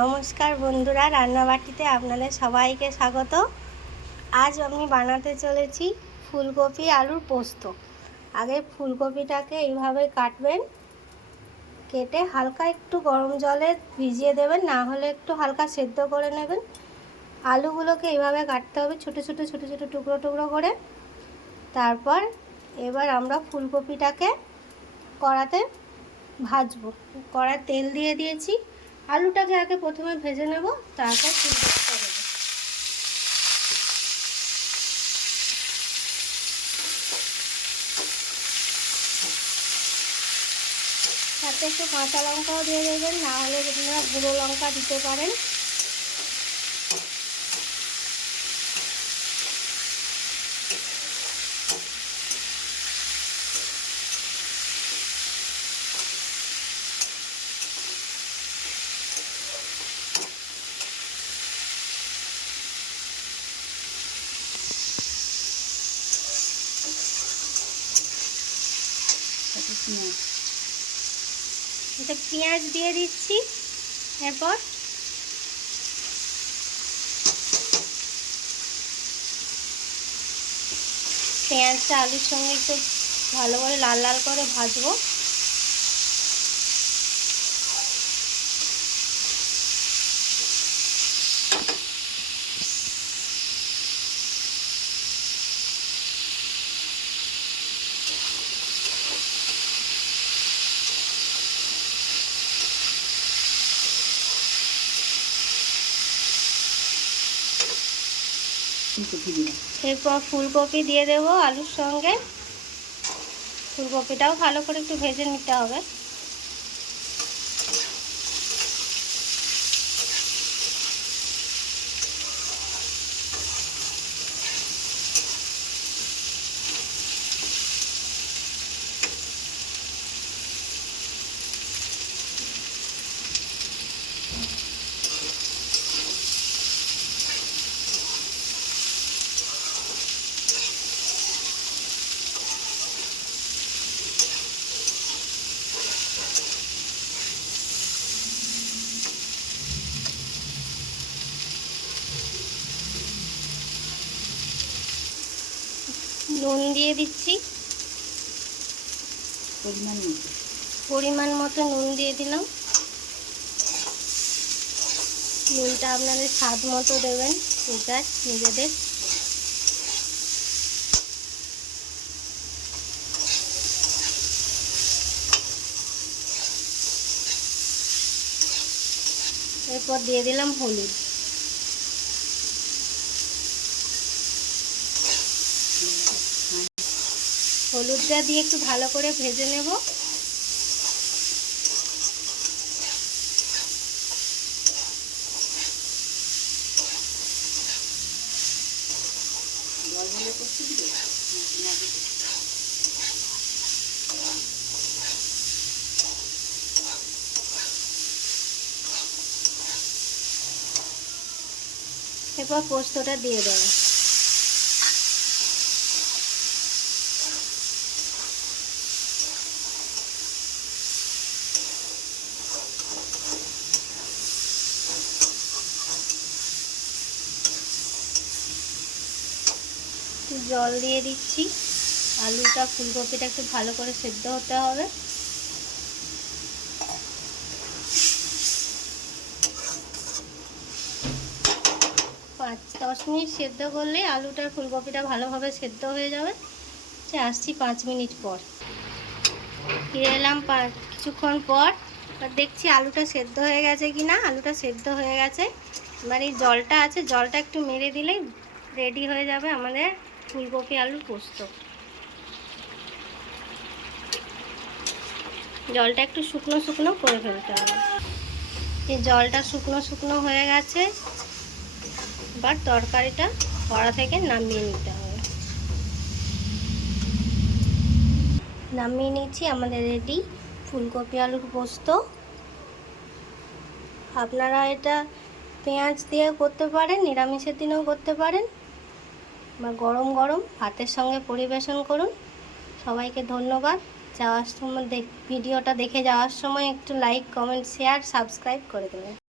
নমস্কার বন্ধুরা, রান্নাবাটিতে আপনাদের সবাইকে স্বাগত। আজ আমি বানাতে চলেছি ফুলকপি আলুর পোস্ত। আগে ফুলকপিটাকে এইভাবে কাটবেন, কেটে হালকা একটু গরম জলে ভিজিয়ে দেবেন, না হলে একটু হালকা সেদ্ধ করে নেবেন। আলুগুলোকে এইভাবে কাটতে হবে ছোটো ছোটো ছোটো ছোটো টুকরো টুকরো করে। তারপর এবার আমরা ফুলকপিটাকে কড়াতে ভাজবো। কড়ায় তেল দিয়ে দিয়েছি। আলুটাকে আগে প্রথমে ভেজে নেব, তারপর ফুলকপিটা দেবো। সাথে একটু কাঁচা লঙ্কাও দিয়ে দেবেন, না হলে আপনারা গুঁড়ো লঙ্কা দিতে পারেন। এটা পেঁয়াজ দিয়ে দিচ্ছি। এরপর পেঁয়াজটা আলুর সঙ্গে একটু ভালো করে লাল লাল করে ভাজবো। এরপর ফুলকপি দিয়ে দেবো আলুর সঙ্গে। ফুলকপিটাও ভালো করে একটু ভেজে নিতে হবে। নুন দিয়ে দিচ্ছি, পরিমাণ মতো নুন দিয়ে দিলাম। নুনটা আপনাদের স্বাদ মতো দেবেন, এটা নিজেদের। এরপর দিয়ে দিলাম হলুদ। হলুদটা দিয়ে একটু ভালো করে ভেজে নেব। এরপর পোস্তটা দিয়ে দেব। জল দিয়ে দিচ্ছি। আলুটা ফুলকপিটা একটু ভালো করে সেদ্ধ হতে হবে। 5-10 মিনিট সেদ্ধ করলে আলুটার ফুলকপিটা ভালোভাবে সেদ্ধ হয়ে যাবে। আসছি 5 মিনিট পর। ফিরে এলাম কিছুক্ষণ পর। দেখছি আলুটা সেদ্ধ হয়ে গেছে কি না। আলুটা সেদ্ধ হয়ে গেছে। এবার এই জলটা আছে, জলটা একটু মেরে দিলেই রেডি হয়ে যাবে আমাদের ফুলকপি আলুর পোস্ত। জলটা একটু শুকনো শুকনো করে ফেলতে হবে। এই জলটা শুকনো শুকনো হয়ে গেছে। এবার তরকারিটা কড়া থেকে নামিয়ে নিতে হবে। নামিয়ে নিচ্ছি, আমাদের রেডি ফুলকপি আলুর পোস্ত। আপনারা এটা পেঁয়াজ দিয়ে করতে পারেন, নিরামিষের দিনেও করতে পারেন, বা গরম গরম ভাতের সঙ্গে পরিবেশন করুন। সবাইকে ধন্যবাদ। যাওয়ার সময় ভিডিওটা দেখে যাওয়ার সময় একটু লাইক, কমেন্ট, শেয়ার, সাবস্ক্রাইব করে দেবেন।